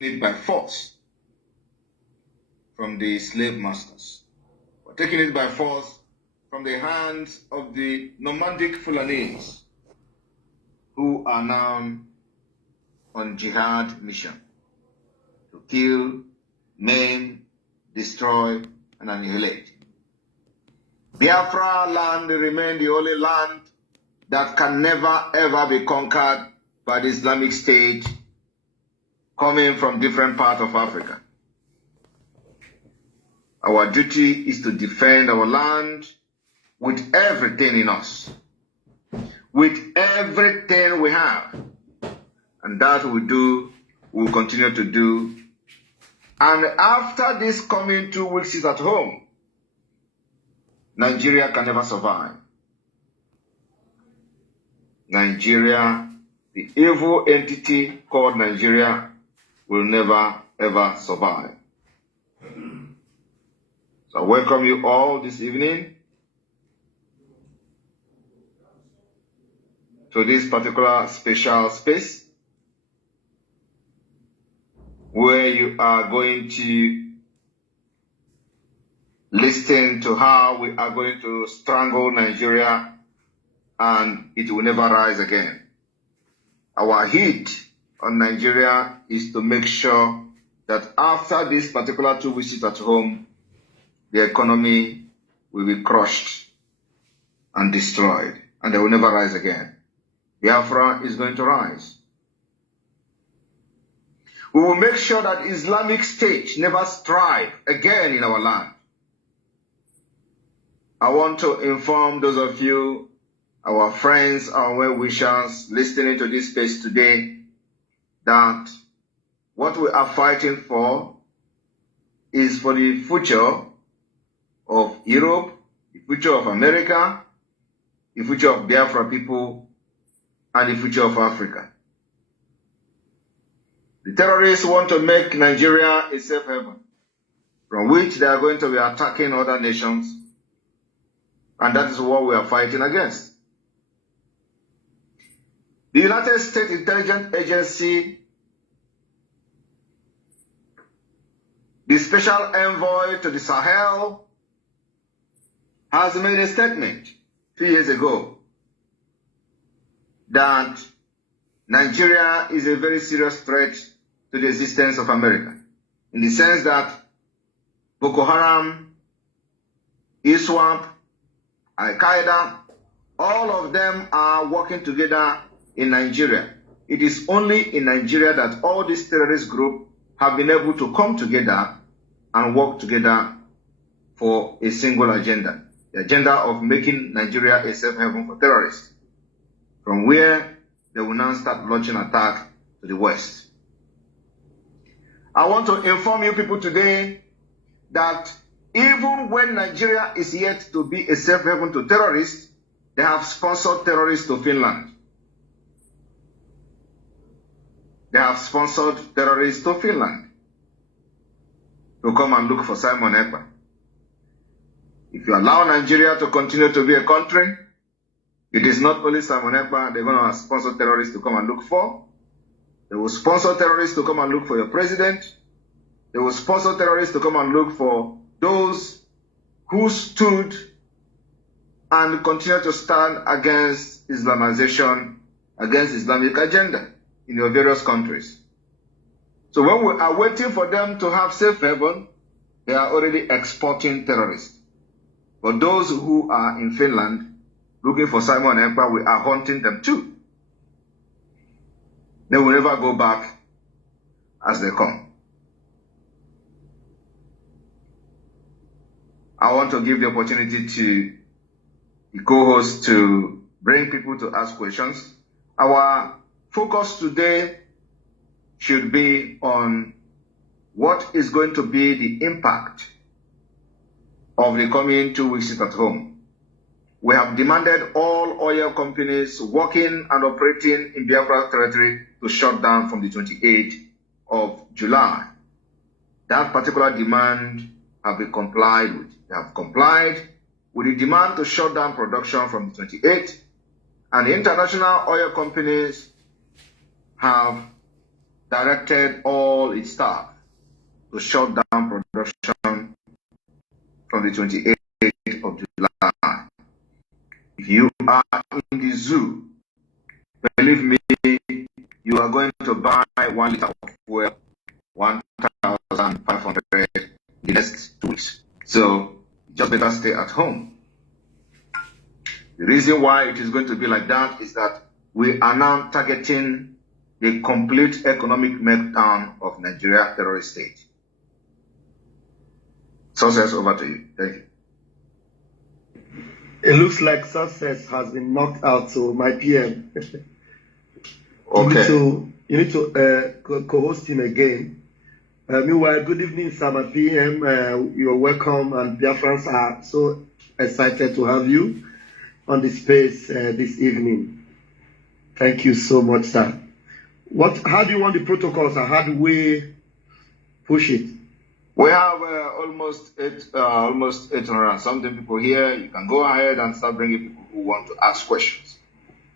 it by force from the slave masters. We're taking it by force from the hands of the nomadic Fulanese who are now on jihad mission to kill, maim, destroy, and annihilate. Biafra land will remain the only land that can never ever be conquered by the Islamic State coming from different parts of Africa. Our duty is to defend our land with everything in us, with everything we have. And that we do, we'll continue to do. And after this coming 2 weeks is at home, Nigeria can never survive. Nigeria, the evil entity called Nigeria, will never ever survive. So I welcome you all this evening to this particular special space where you are going to listen to how we are going to strangle Nigeria and it will never rise again. Our hit on Nigeria is to make sure that after this particular 2 weeks at home, the economy will be crushed and destroyed, and they will never rise again. Biafra is going to rise. We will make sure that Islamic State never strive again in our land. I want to inform those of you, our friends, our well-wishers listening to this space today, that what we are fighting for is for the future of Europe, the future of America, the future of Biafra people, and the future of Africa. The terrorists want to make Nigeria a safe haven from which they are going to be attacking other nations, and that is what we are fighting against. The United States Intelligence Agency, the special envoy to the Sahel, has made a statement 2 years ago that Nigeria is a very serious threat to the existence of America, in the sense that Boko Haram, ISWAP, Al-Qaeda, all of them are working together in Nigeria. It is only in Nigeria that all these terrorist groups have been able to come together and work together for a single agenda. The agenda of making Nigeria a safe haven for terrorists, from where they will now start launching attack to the West. I want to inform you people today that even when Nigeria is yet to be a safe haven to terrorists, they have sponsored terrorists to Finland. They have sponsored terrorists to Finland to come and look for Simon Ekpa. If you allow Nigeria to continue to be a country, it is not only Simon Ekpa they're going to sponsor terrorists to come and look for. They will sponsor terrorists to come and look for your president. They will sponsor terrorists to come and look for those who stood and continue to stand against Islamization, against Islamic agenda in your various countries. So when we are waiting for them to have safe haven, they are already exporting terrorists. But those who are in Finland looking for Simon Ekpa, we are hunting them too. They will never go back as they come. I want to give the opportunity to the co-host to bring people to ask questions. Our focus today should be on what is going to be the impact of the coming 2 weeks at home. We have demanded all oil companies working and operating in Biafra territory to shut down from the 28th of July. That particular demand have been complied with. They have complied with the demand to shut down production from the 28th, and the international oil companies have directed all its staff to shut down production from the 28th of July. If you are in the zoo, believe me, you are going to buy 1 liter of fuel, 1,500 in the next 2 weeks. So just better stay at home. The reason why it is going to be like that is that we are now targeting the complete economic meltdown of Nigeria terrorist state. Success, over to you. Thank you. It looks like success has been knocked out, so my PM. Okay. You need to co-host him again. Meanwhile, good evening, Simon PM. You're welcome, and Biafrans are so excited to have you on the space this evening. Thank you so much, sir. How do you want the protocols, and how do we push it? We have almost 800 and something people here. You can go ahead and start bringing people who want to ask questions.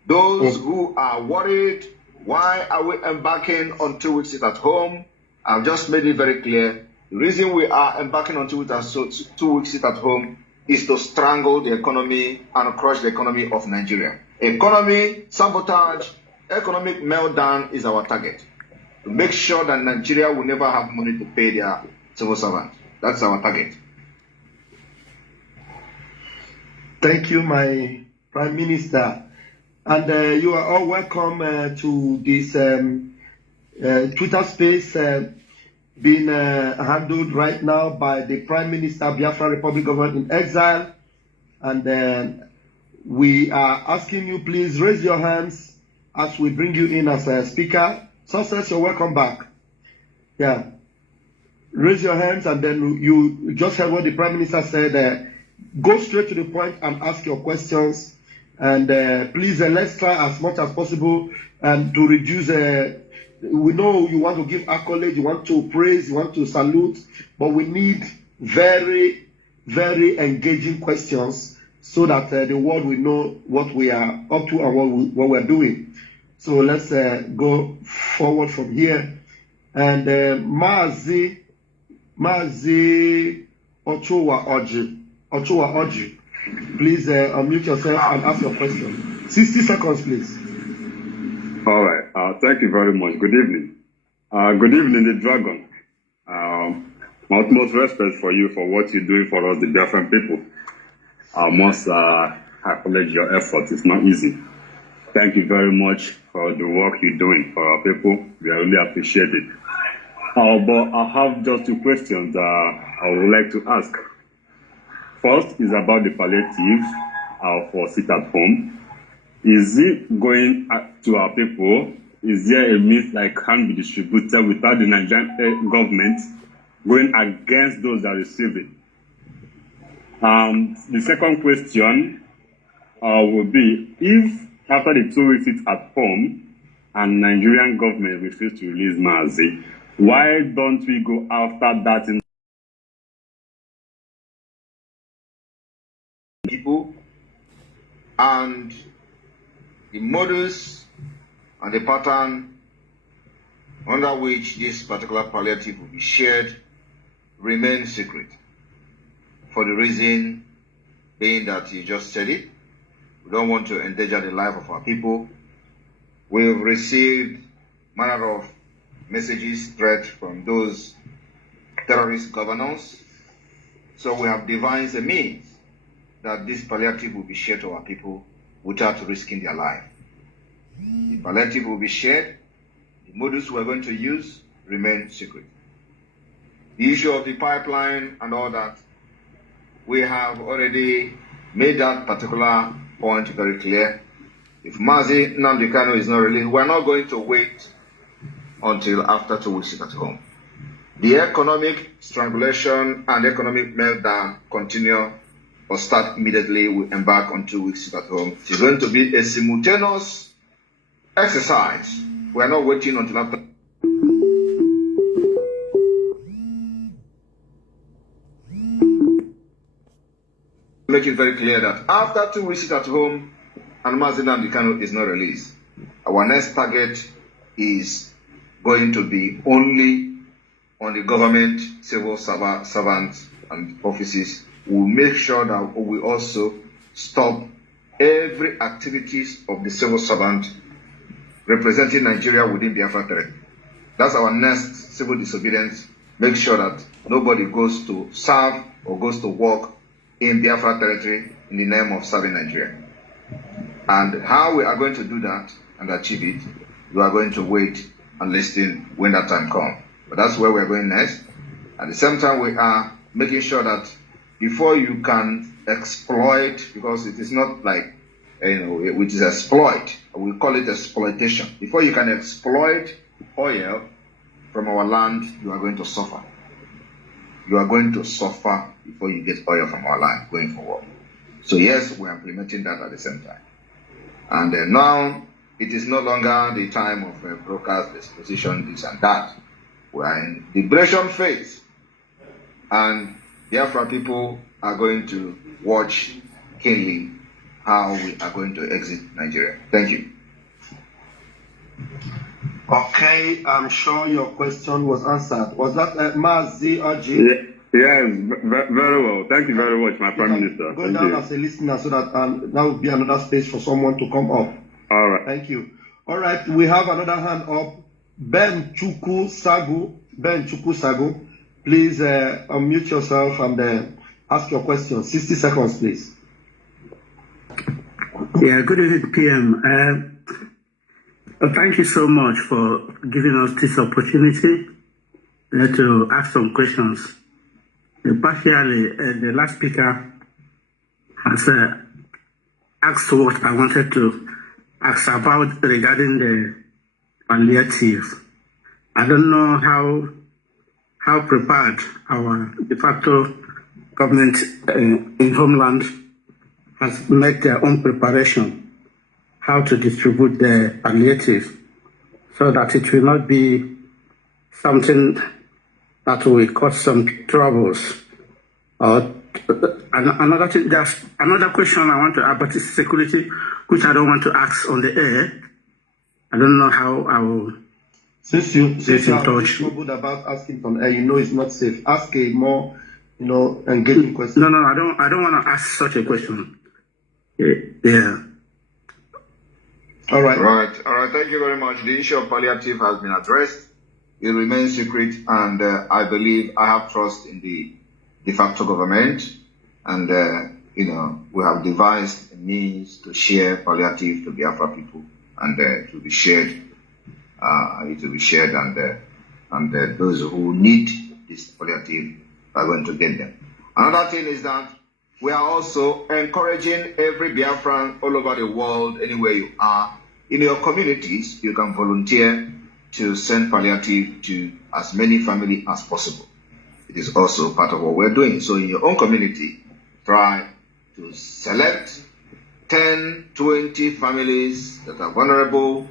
Those who are worried, why are we embarking on 2 weeks sit at home? I've just made it very clear. The reason we are embarking on 2 weeks sit at home is to strangle the economy and crush the economy of Nigeria. Economy sabotage, economic meltdown is our target. To make sure that Nigeria will never have money to pay their civil servants. That's our target. Thank you, my Prime Minister. And you are all welcome to this Twitter space being handled right now by the Prime Minister, Biafra Republic Government in Exile. And we are asking you, please raise your hands as we bring you in as a speaker. Success, you're welcome back. Yeah. Raise your hands, and then you just heard what the Prime Minister said. Go straight to the point and ask your questions. And please, let's try as much as possible to reduce. We know you want to give accolades, you want to praise, you want to salute, but we need very, very engaging questions so that the world will know what we are up to and what we're doing. So let's go forward from here. And Mazi Ochoa Oji, please unmute yourself and ask your question. 60 seconds, please. All right. Thank you very much. Good evening. Good evening, the Dragon. My utmost respect for you for what you're doing for us, the Biafran people. I must acknowledge your effort. It's not easy. Thank you very much for the work you're doing for our people. We really appreciate it. But I have just 2 questions I would like to ask. First is about the palliative for sit at home. Is it going to our people? Is there a means that can be distributed without the Nigerian government going against those that receive it? The second question will be, if after the 2 weeks sit at home and Nigerian government refuses to release Mazi, why don't we go after that in people, and the modus and the pattern under which this particular palliative will be shared remain secret, for the reason being that you just said it. We don't want to endanger the life of our people. We've received manner of messages, threats from those terrorist governors. So we have devised a means that this palliative will be shared to our people without risking their life. The palliative will be shared. The modus we're going to use remain secret. The issue of the pipeline and all that, we have already made that particular point very clear. If Mazi Nnamdi Kanu is not released, we're not going to wait until after 2 weeks at home. The economic strangulation and economic meltdown continue or start immediately we embark on 2 weeks at home. It's going to be a simultaneous exercise. We're not waiting until after. Make it very clear that after 2 weeks at home and Mazi Nnamdi Kanu is not released, our next target is going to be only on the government, civil servants and offices. We'll make sure that we also stop every activities of the civil servant representing Nigeria within Biafra territory. That's our next civil disobedience. Make sure that nobody goes to serve or goes to work in Biafra territory in the name of serving Nigeria. And how we are going to do that and achieve it, we are going to wait and listen when that time comes. But that's where we're going next. At the same time, we are making sure that before you can exploit, because it is not like, which is exploit, we call it exploitation. Before you can exploit oil from our land, you are going to suffer. You are going to suffer before you get oil from our land going forward. So yes, we are implementing that at the same time. And now, it is no longer the time of brokers, disposition, this and that. We are in liberation phase. And Biafra people are going to watch keenly how we are going to exit Nigeria. Thank you. Okay, I'm sure your question was answered. Was that Space BRGIE? Yes, very well. Thank you very much, my Prime Minister. Go down as a listener so that that will be another space for someone to come up. All right. Thank you. All right, we have another hand up. Ben Chukwu Sagu. Please unmute yourself and ask your question. 60 seconds, please. Yeah, good evening, PM. Thank you so much for giving us this opportunity to ask some questions. Partially, the last speaker has asked what I wanted to ask about regarding the palliative. I don't know how prepared our de facto government in homeland has made their own preparation how to distribute the palliative so that it will not be something that will cause some troubles. Another thing, there's another question I want to ask, but it's security, which I don't want to ask on the air. I don't know how I will. Since you are troubled about asking on air, you know it's not safe. Ask a more, engaging question. No, I don't want to ask such a question. Yeah. All right. Thank you very much. The issue of palliative has been addressed. It remains secret, and I believe I have trust in the de facto government, and we have devised a means to share palliative to Biafra people, and it will be shared. And those who need this palliative are going to get them. Another thing is that we are also encouraging every Biafran all over the world, anywhere you are, in your communities, you can volunteer to send palliative to as many families as possible. It is also part of what we're doing. So in your own community, try to select 10, 20 families that are vulnerable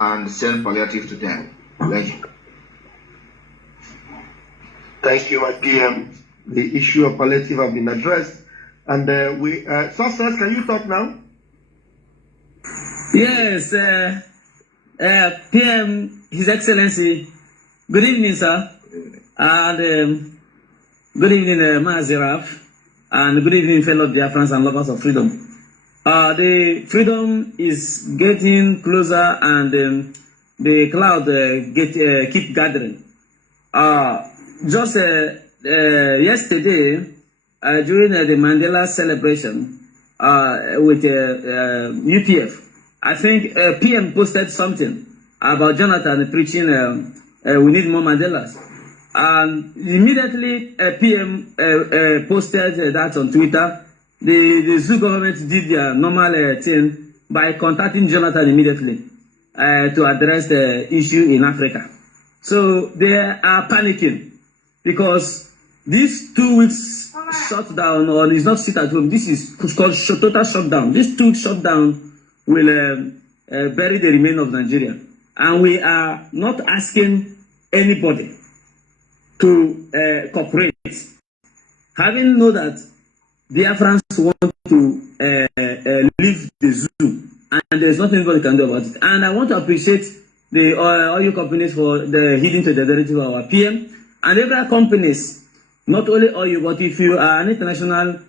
and send palliative to them. Thank you. Thank you, my PM. The issue of palliative have been addressed. And Success, can you talk now? Yes, PM, His Excellency. Good evening, sir. And good evening, Maziraf. And good evening, fellow Biafrans and lovers of freedom. The freedom is getting closer, and the cloud keep gathering. Just yesterday, during the Mandela celebration with UPF, I think PM posted something about Jonathan preaching we need more Mandelas. And immediately PM posted that on Twitter. The Zoo government did their normal thing by contacting Jonathan immediately to address the issue in Africa. So they are panicking because this 2 weeks shutdown, or it's not sit at home, this is called total shutdown. This 2 week shutdown will bury the remains of Nigeria. And we are not asking anybody to cooperate. Having known that Biafrans want to leave the zoo, and there's nothing anybody can do about it. And I want to appreciate the oil companies for the heeding to the directive of our PM, and every companies, not only oil, but if you are an international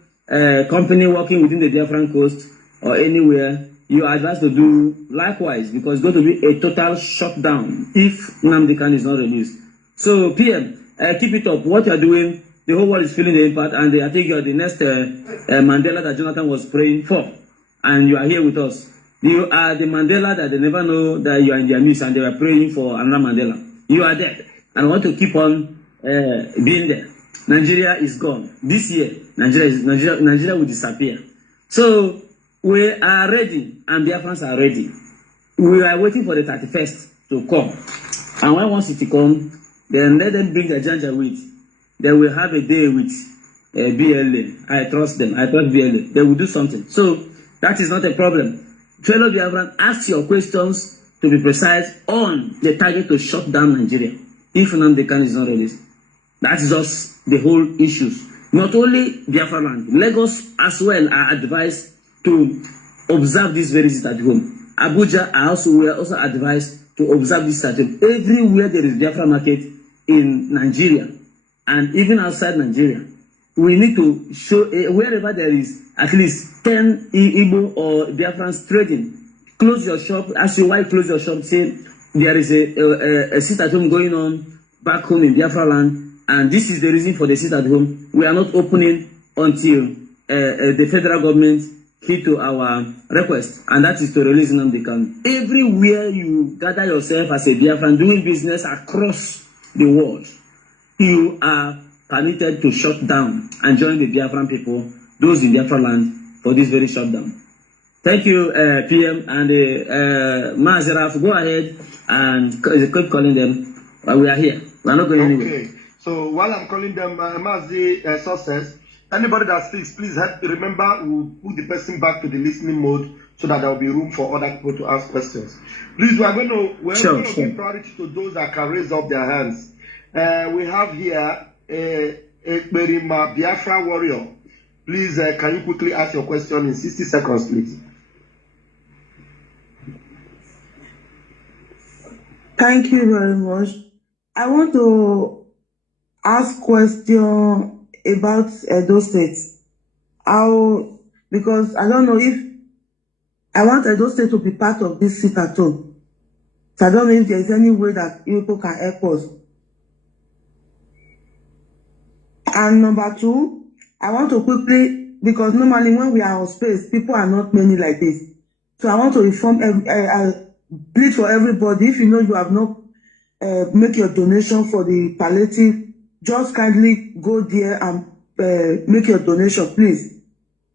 company working within the Biafran coast or anywhere, you are advised to do likewise, because it's going to be a total shutdown if Nnamdi Kanu is not released. So PM, keep it up. What you are doing, the whole world is feeling the impact, and I think you are the next Mandela that Jonathan was praying for, and you are here with us. You are the Mandela that they never know that you are in their midst, and they were praying for another Mandela. You are there, and I want to keep on being there. Nigeria is gone. This year, Nigeria will disappear. So we are ready, and Biafrans are ready. We are waiting for the 31st to come. And when once it comes, then let them bring the Janja with. They will have a day with BLA. I trust them. I trust BLA. They will do something. So that is not a problem. Fellow Biafran, ask your questions to be precise on the target to shut down Nigeria if Nnamdi Kanu is not released. That is just the whole issues. Not only Biafra land, Lagos as well are advised to observe this very sit at home. Abuja were also advised to observe this at home. Everywhere there is Biafra market in Nigeria and even outside Nigeria, we need to show wherever there is at least 10 Igbo or Biafrans trading. Close your shop. As you why close your shop, say there is a sit at home going on back home in Biafra land. And this is the reason for the sit at home. We are not opening until the federal government heed to our request, and that is to release Nnamdi Kanu. Everywhere you gather yourself as a Biafran doing business across the world, you are permitted to shut down and join the Biafran people, those in Biafra land, for this very shutdown. Thank you, PM, and Mazeraf, go ahead and keep calling them. We are here. We are not going anywhere. So while I'm calling them Mazi sources, anybody that speaks, please remember we'll put the person back to the listening mode so that there will be room for other people to ask questions. Please, we're going to give priority to those that can raise up their hands. We have here a Berima Biafra warrior. Please, can you quickly ask your question in 60 seconds, please? Thank you very much. I want to ask question about Edo State. Because I don't know if I want Edo State to be part of this sit at home. So I don't know if there is any way that people can help us. And number two, I want to quickly, because normally when we are on space, people are not many like this. So I want to inform, plead for everybody, if you know you have not make your donation for the palliative, just kindly go there and make your donation, please.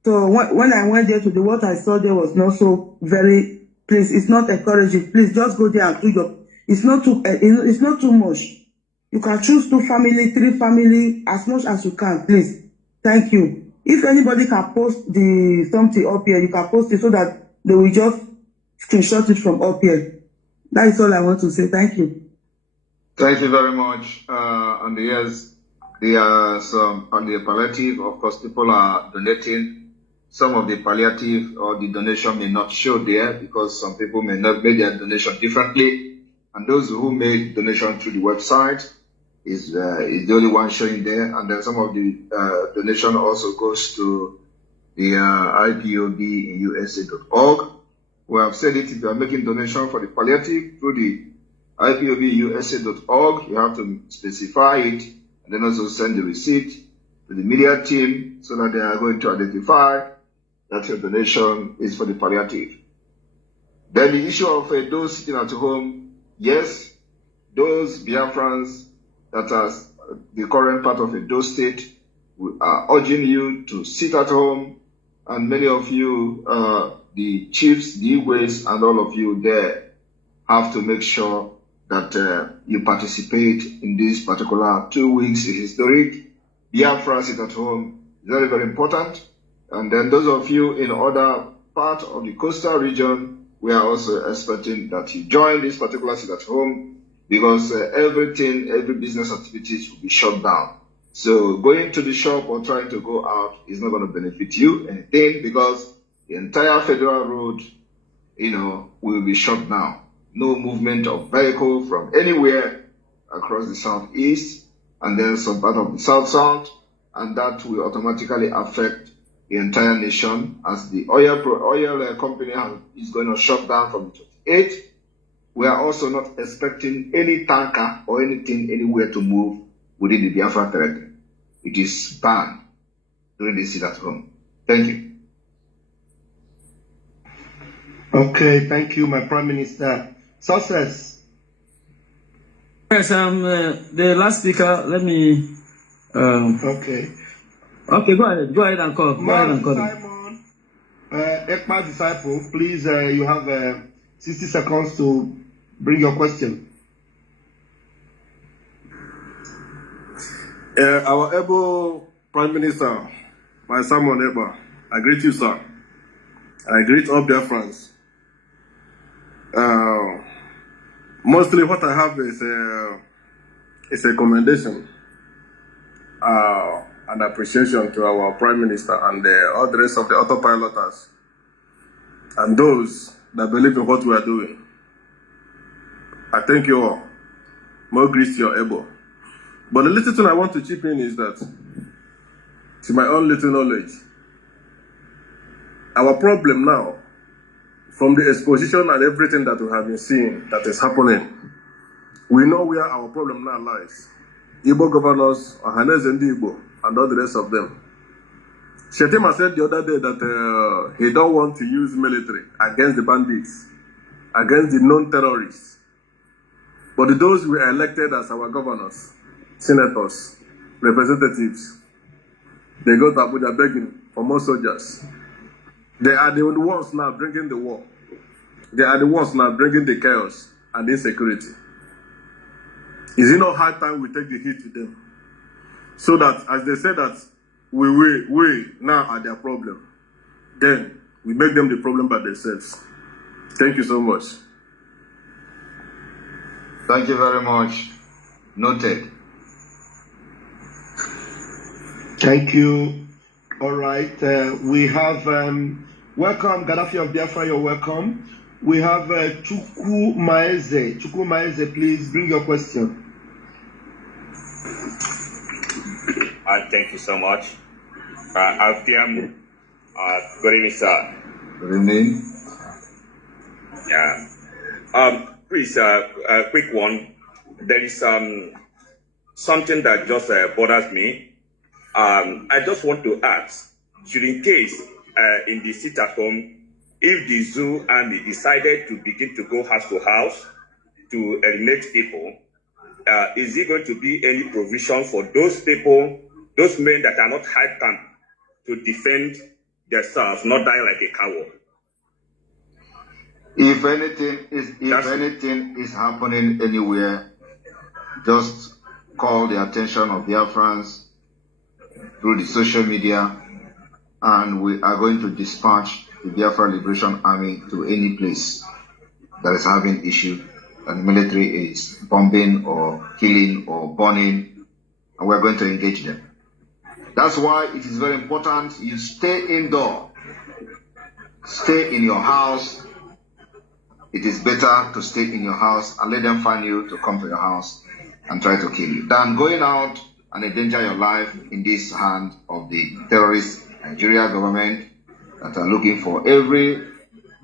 So when I went there today, what I saw there was not so very, please, it's not encouraging. Please just go there and do your, it's not too much. You can choose 2 family, 3 family, as much as you can, please. Thank you. If anybody can post the something up here, you can post it so that they will just screenshot it from up here. That is all I want to say. Thank you. Thank you very much. And yes, there are some on the palliative. Of course, people are donating. Some of the palliative or the donation may not show there because some people may not make their donation differently. And those who made donation through the website is the only one showing there. And then some of the donation also goes to the IPOB in USA.org. We have said it, if you are making donation for the palliative through the IPOBUSA.org, you have to specify it and then also send the receipt to the media team so that they are going to identify that your donation is for the palliative. Then the issue of those sitting at home, yes, those Biafrans that are the current part of Edo State, we are urging you to sit at home, and many of you, the chiefs, the Igwes, and all of you there have to make sure that you participate in this particular 2 weeks historic Biafra sit at home. Very, very important. And then those of you in other parts of the coastal region, we are also expecting that you join this particular sit at home because every business activities will be shut down. So going to the shop or trying to go out is not going to benefit you anything because the entire federal road, will be shut down. no movement of vehicle from anywhere across the southeast and then some part of the south, and that will automatically affect the entire nation as the oil company is going to shut down from the 28th. We are also not expecting any tanker or anything anywhere to move within the Biafra territory. It is banned during the sit at home. Thank you. Okay, thank you, my Prime Minister. Success. Yes, the last speaker. Let me. Okay. Okay, go ahead. Go ahead and call. Go ahead and call. Simon Ekpa disciple, please. You have 60 seconds to bring your question. Our able Prime Minister, my Simon Ekpa, I greet you, sir. I greet all Biafrans. Mostly what I have is a commendation and appreciation to our Prime Minister and all the rest of the autopiloters and those that believe in what we are doing. I thank you all. More grace to your able. But the little thing I want to chip in is that, to my own little knowledge, our problem now, from the exposition and everything that we have been seeing that is happening, we know where our problem now lies. Igbo governors, Ohaneze and Igbo, and all the rest of them. Shetima said the other day that he don't want to use military against the bandits, against the non-terrorists. But those who were elected as our governors, senators, representatives, they go to Abuja begging for more soldiers. They are the ones now bringing the war. They are the ones now bringing the chaos and insecurity. Is it not high time we take the heat to them? So that, as they say that we now are their problem, then we make them the problem by themselves. Thank you so much. Thank you very much. Noted. Thank you. All right. We have welcome Gaddafi of Biafra. You're welcome. We have Chukwu Maeze. Chukwu Maeze, please bring your question. Thank you so much. Good evening, sir. Good evening. Yeah. Please, a quick one. There is something that just bothers me. I just want to ask, should in case in the sit at home, if the zoo army decided to begin to go house to house to eliminate people, is there going to be any provision for those people, those men that are not high camp, to defend themselves, not die like a coward? If anything is happening anywhere, just call the attention of Biafrans through the social media, and we are going to dispatch the Biafra Liberation Army to any place that is having issue, that the military is bombing or killing or burning, and we're going to engage them. That's why it is very important you stay indoor, stay in your house. It is better to stay in your house and let them find you to come to your house and try to kill you than going out and endanger your life in this hand of the terrorist Nigeria government that are looking for every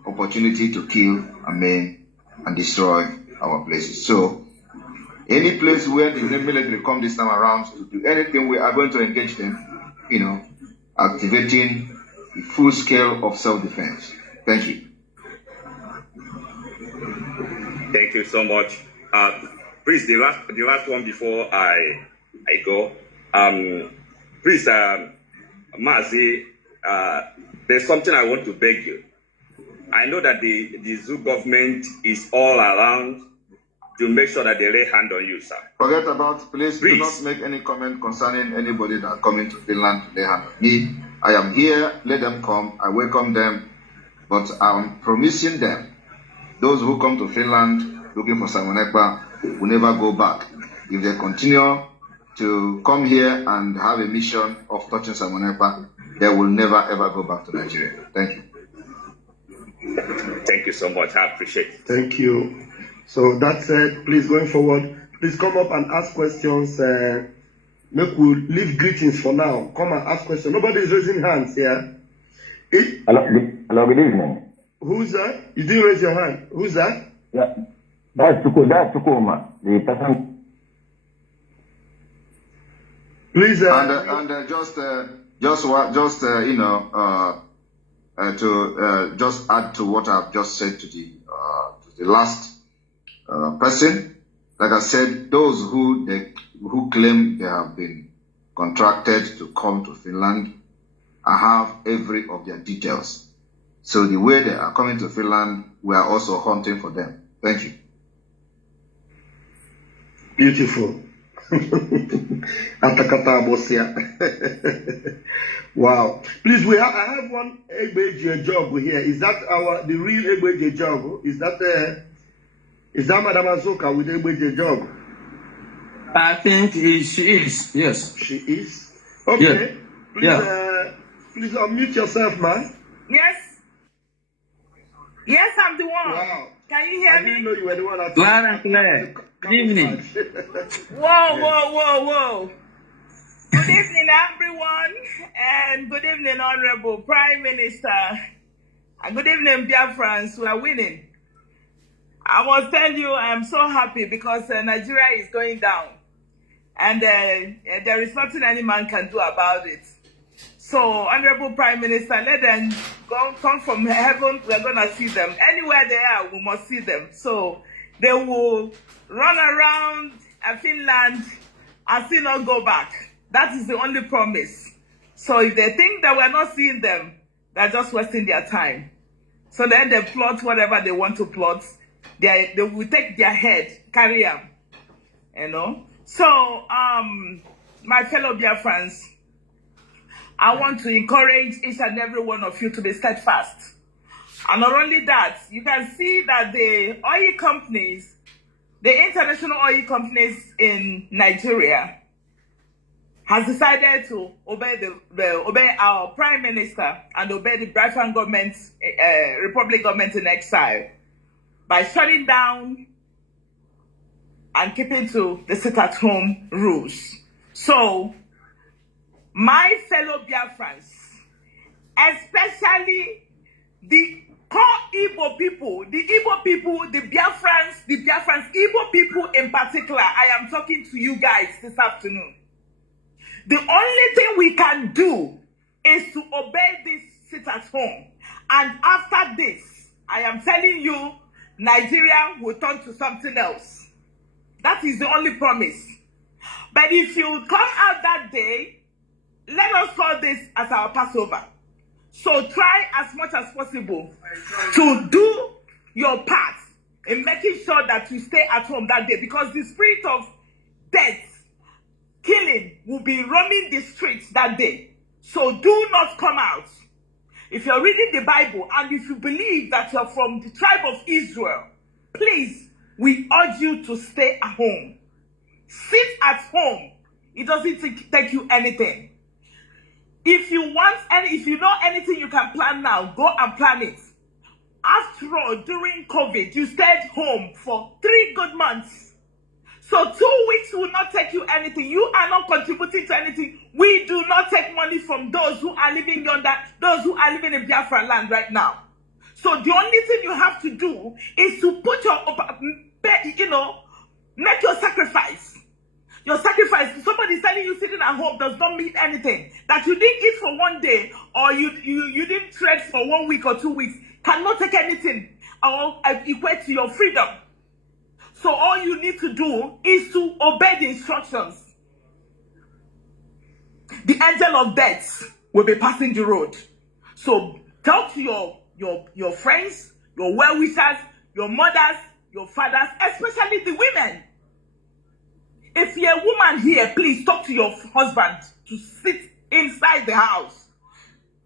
opportunity to kill and maim and destroy our places. So any place where the military come this time around to do anything, we are going to engage them, activating the full scale of self-defense. Thank you. Thank you so much. Please, the last one before I go. Please, Mazi, there's something I want to beg you. I know that the zoo government is all around to make sure that they lay hand on you, sir. Forget about, please do not make any comment concerning anybody that coming to Finland to lay hand on me. I am here, let them come, I welcome them, but I'm promising them, those who come to Finland looking for Simon Ekpa will never go back. If they continue to come here and have a mission of touching Simon Ekpa, they will never ever go back to Nigeria. Thank you. Thank you so much. I appreciate it. Thank you. So that said, please going forward, please come up and ask questions. Make we leave greetings for now. Come and ask questions. Nobody is raising hands here. Hello, good evening. Who's that? You didn't raise your hand. Who's that? Yeah, that's Tukuma, the person. Please. To just add to what I've just said to the last person. Like I said, those who claim they have been contracted to come to Finland, I have every of their details. So the way they are coming to Finland, we are also hunting for them. Thank you. Beautiful. Atakata Bosia. Wow. Please, I have one Egbeje job here. Is that the real Egbeje job? Is that Madam Azoka with Egbeje job? I think she is. Yes. She is? Okay. Yeah. Please unmute yourself, man. Yes. Yes, I'm the one. Wow. Can you hear me? I didn't know you were the one. Loud and clear. Good evening. Whoa. Good evening, everyone, and good evening, Honorable Prime Minister, and good evening, Biafrans. We are winning. I must tell you, I am so happy because Nigeria is going down, and there is nothing any man can do about it. So, Honorable Prime Minister, let them come from heaven. We're going to see them. Anywhere they are, we must see them. So, they will run around Finland and still not go back. That is the only promise. So, if they think that we're not seeing them, they're just wasting their time. So, then they plot whatever they want to plot. They will take their head, carry them. You know? So, my fellow Biafrans, I want to encourage each and every one of you to be steadfast. And not only that, you can see that the oil companies, the international oil companies in Nigeria, has decided to obey our Prime Minister and obey the Biafran government, Republic government in exile, by shutting down and keeping to the sit-at-home rules. So, my fellow Biafrans, especially the core Igbo people, the Biafrans, Igbo people in particular, I am talking to you guys this afternoon. The only thing we can do is to obey this sit-at-home. And after this, I am telling you, Nigeria will turn to something else. That is the only promise. But if you come out that day, let us call this as our Passover. So try as much as possible to do your part in making sure that you stay at home that day, because the spirit of death, killing will be roaming the streets that day. So do not come out. If you're reading the Bible and if you believe that you're from the tribe of Israel, please, we urge you to stay at home. Sit at home. It doesn't take you anything. If you know anything you can plan now, go and plan it. After all, during COVID, you stayed home for 3 good months. So 2 weeks will not take you anything. You are not contributing to anything. We do not take money from those who are living yonder, those who are living in Biafra land right now. So the only thing you have to do is to put make your sacrifice. Your sacrifice, somebody telling you sitting at home does not mean anything. That you didn't eat for 1 day or you didn't trade for 1 week or 2 weeks cannot take anything or equate to your freedom. So all you need to do is to obey the instructions. The angel of death will be passing the road. So talk to your friends, your well-wishers, your mothers, your fathers, especially the women. If you're a woman here, please talk to your husband to sit inside the house.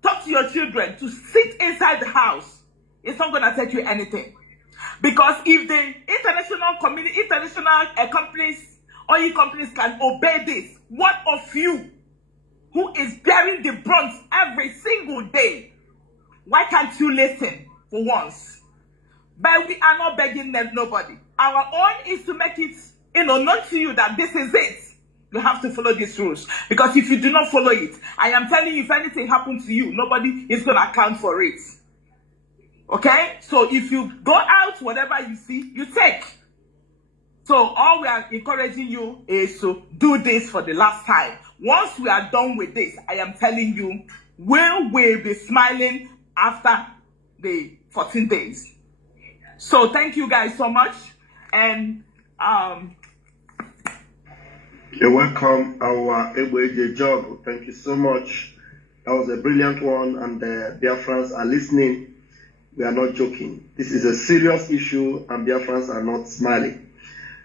Talk to your children to sit inside the house. It's not going to take you anything. Because if the international companies, oil companies can obey this, what of you who is bearing the brunt every single day? Why can't you listen for once? But we are not begging nobody. Our own is to make it, known to you that this is it. You have to follow these rules. Because if you do not follow it, I am telling you, if anything happens to you, nobody is going to account for it. Okay? So if you go out, whatever you see, you take. So all we are encouraging you is to do this for the last time. Once we are done with this, I am telling you, we will be smiling after the 14 days. So thank you guys so much. And you're welcome, our Egbeje job. Thank you so much. That was a brilliant one, and the Biafrans are listening. We are not joking. This is a serious issue, and Biafrans are not smiling.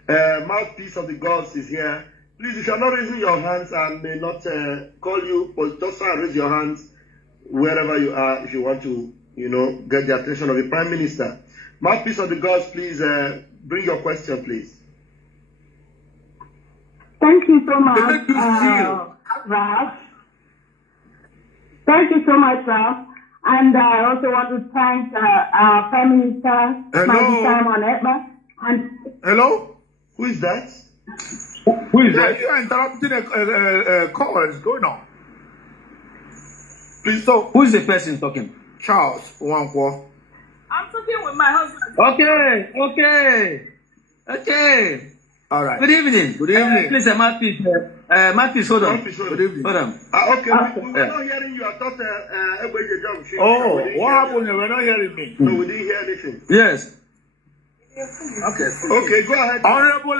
Mouthpiece of the gods is here. Please, if you are not raising your hands, I may not call you, but just raise your hands wherever you are if you want to, get the attention of the Prime Minister. Mouthpiece of the gods, please bring your question, please. Thank you so much, Ralph. Thank you so much, Ralph. And I also want to thank our Prime Minister, Simon Ekpa. And hello? Who is that? Who is that? You are interrupting a call. What is going on? Please stop. Who is the person talking? Charles Wankwo. I'm talking with my husband. Okay. All right. Good evening. Good evening. Please, Mouthpiece, hold on. Good evening. Hold on. Okay, we were not hearing you. I thought Egbeje job. Oh, what happened? You were not hearing me. No, we didn't hear anything. Yes. Okay, go ahead. Honorable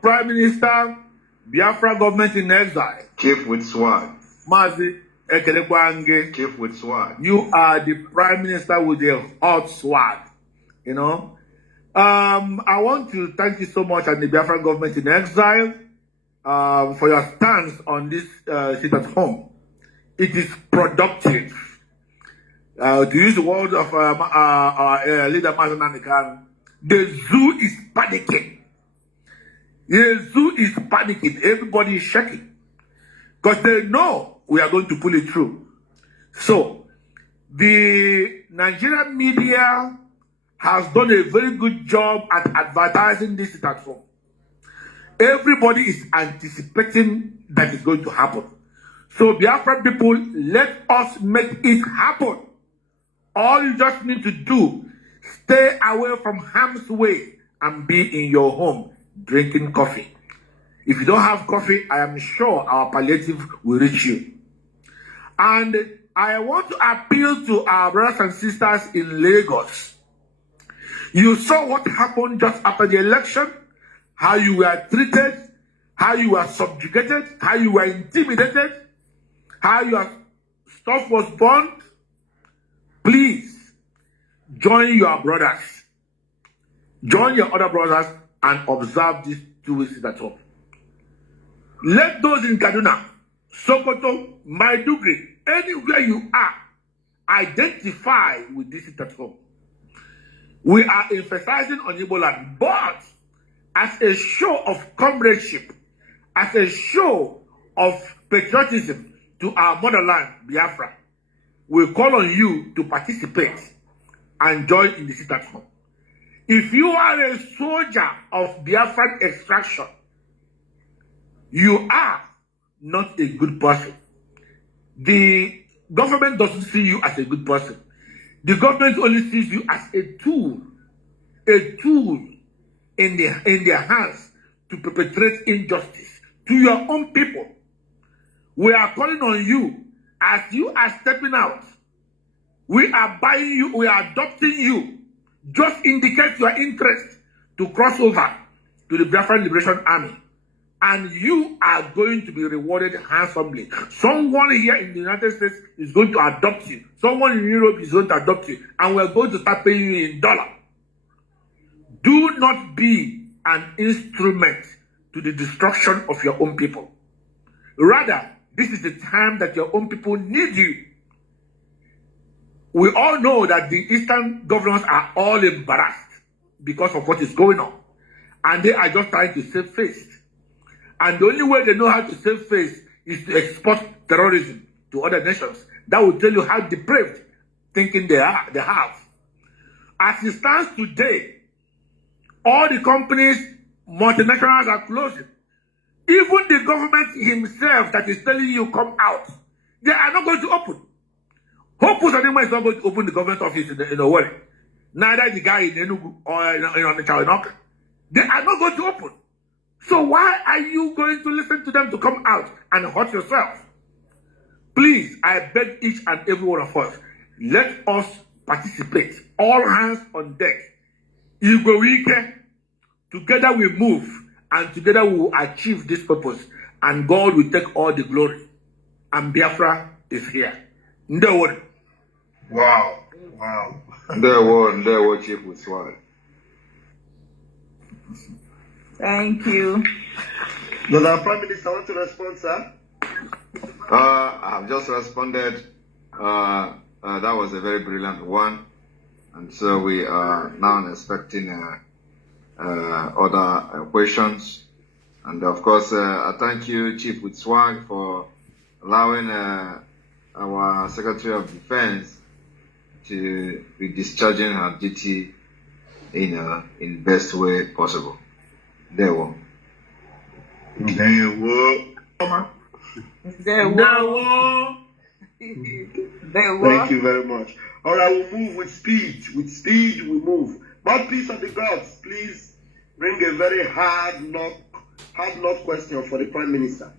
Prime Minister, Biafra government in exile. Chief with swag. Mazi Ekelekwange. Chief with swag. You are the Prime Minister with the hot swag. I want to thank you so much and the Biafra government in exile for your stance on this sit at home. It is productive. To use the word of our leader, Mazen Anikan, the zoo is panicking. The zoo is panicking. Everybody is shaking. Because they know we are going to pull it through. So, the Nigerian media has done a very good job at advertising this at home. Everybody is anticipating that it's going to happen. So, Biafran people, let us make it happen. All you just need to do, stay away from harm's way and be in your home drinking coffee. If you don't have coffee, I am sure our palliative will reach you. And I want to appeal to our brothers and sisters in Lagos. You saw what happened just after the election, how you were treated, how you were subjugated, how you were intimidated, how your stuff was burned. Please, join your brothers. Join your other brothers and observe these 2 weeks at home. Let those in Kaduna, Sokoto, Maiduguri, anywhere you are, identify with this at home. We are emphasizing on Igbo land, but as a show of comradeship, as a show of patriotism to our motherland, Biafra, we call on you to participate and join in the sit at home. If you are a soldier of Biafran extraction, you are not a good person. The government doesn't see you as a good person. The government only sees you as a tool in their hands to perpetrate injustice to your own people. We are calling on you as you are stepping out. We are buying you, we are adopting you. Just indicate your interest to cross over to the Biafran Liberation Army. And you are going to be rewarded handsomely. Someone here in the United States is going to adopt you. Someone in Europe is going to adopt you. And we're going to start paying you in dollar. Do not be an instrument to the destruction of your own people. Rather, this is the time that your own people need you. We all know that the Eastern governors are all embarrassed because of what is going on. And they are just trying to save face. And the only way they know how to save face is to export terrorism to other nations. That will tell you how depraved thinking they have. As it stands today, All the companies, multinationals are closing. Even the government himself that is telling you come out, they are not going to open. Hopefully, Adema is not going to open the government office in the world. Neither the guy in Enugu or in Chawinoka. They are not going to open. So why are you going to listen to them to come out and hurt yourself? Please, I beg each and every one of us, let us participate. All hands on deck. Igwe Wike, together we move, and together we will achieve this purpose, and God will take all the glory. And Biafra is here. Ndewode. Wow. Wow. Ndewode, Chief with swag. Thank you. Does our Prime Minister want to respond, sir? I've just responded. That was a very brilliant one. And so we are now expecting other questions. And of course, I thank you, Chief with swag, for allowing our Secretary of Defense to be discharging her duty in best way possible. There we Thank you very much. All right, we'll move with speed. With speed, we move. Mouthpiece of the gods, please bring a very hard knock question for the Prime Minister.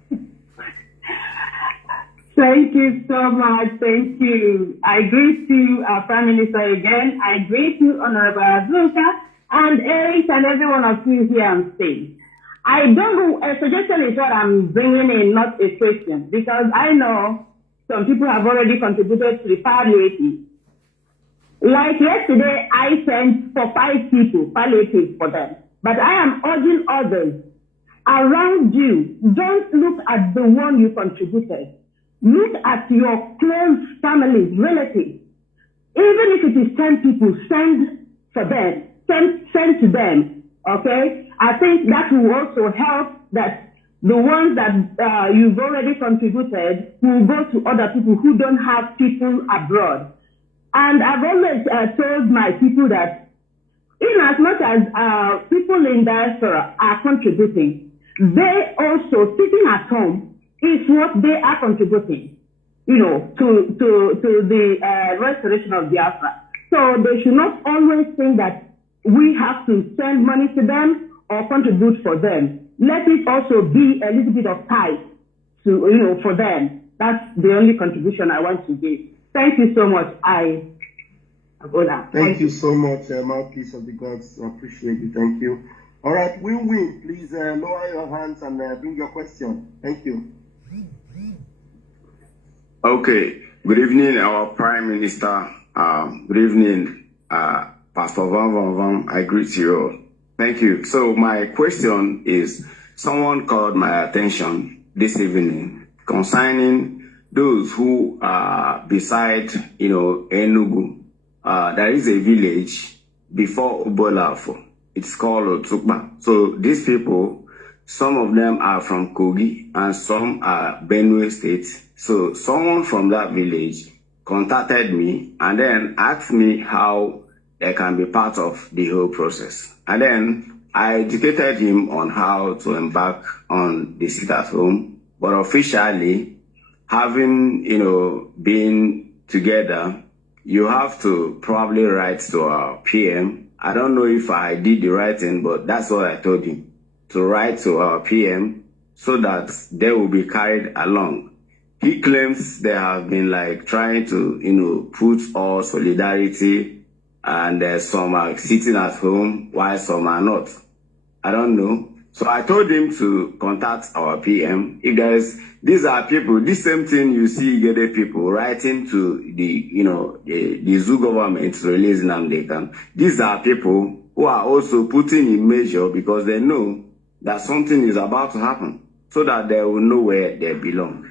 Thank you so much. Thank you. I greet you, Prime Minister, again. I greet you, Honorable Azuka, and each and every one of you here on stage. I don't know, a suggestion is what I'm bringing in, not a question, because I know some people have already contributed to the palliative. Like yesterday, I sent for 5 people palliative for them, but I am urging others around you, don't look at the one you contributed. Look at your close family, relatives. Even if it is 10 people, send for them. Send to them. Okay? I think that will also help that the ones that you've already contributed will go to other people who don't have people abroad. And I've always told my people that in as much as people in diaspora are contributing, they also sitting at home is what they are contributing, to the restoration of Biafra. So they should not always think that we have to send money to them or contribute for them. Let it also be a little bit of tithe to, for them. That's the only contribution I want to give. Thank you so much. Thank you so much, Mouthpiece of the Gods. I appreciate it. Thank you. All right, Win, please lower your hands and bring your question. Thank you. Okay. Good evening, our Prime Minister. Good evening, Pastor Van. I greet you all. Thank you. So my question is, someone called my attention this evening concerning those who are beside, Enugu. There is a village before Obolafo. It's called Otukpa. So these people, some of them are from Kogi and some are Benue State. So someone from that village contacted me and then asked me how they can be part of the whole process. And then I educated him on how to embark on the sit at home. But officially, having, been together, you have to probably write to our PM. I don't know if I did the right thing, but that's what I told him. To write to our PM so that they will be carried along. He claims they have been trying to, put all solidarity, and some are sitting at home while some are not. I don't know. So I told him to contact our PM. If these are people, this same thing you see Gede people writing to the zoo government to release Namdekan. These are people who are also putting in measure because they know that something is about to happen so that they will know where they belong.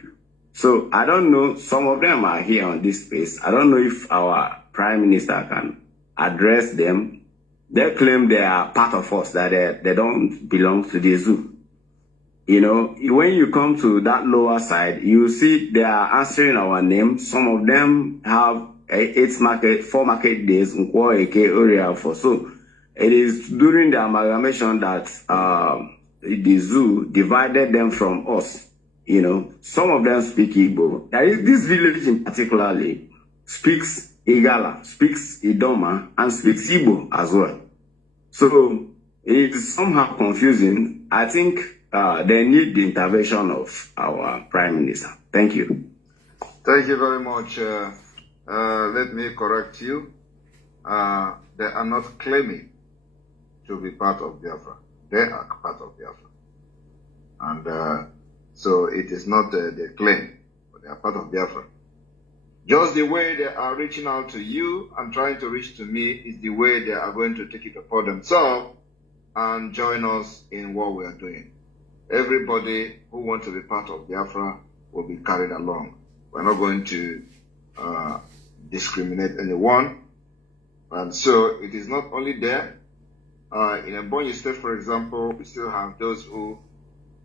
So I don't know, some of them are here on this space. I don't know if our Prime Minister can address them. They claim they are part of us, that they don't belong to the zoo. When you come to that lower side, you see they are answering our name. Some of them have 4 market days, so it is during the amalgamation that the zoo divided them from us. You know, some of them speak Igbo. This village in particularly speaks Igala, speaks Idoma, and speaks Igbo as well. So it is somehow confusing. I think they need the intervention of our Prime Minister. Thank you. Thank you very much. Let me correct you. They are not claiming to be part of Biafra. They are part of Biafra. And so it is not their claim, but they are part of Biafra. Just the way they are reaching out to you and trying to reach to me is the way they are going to take it upon themselves and join us in what we are doing. Everybody who wants to be part of Biafra will be carried along. We're not going to discriminate anyone. And so it is not only there. In Ebonyi State, for example, we still have those who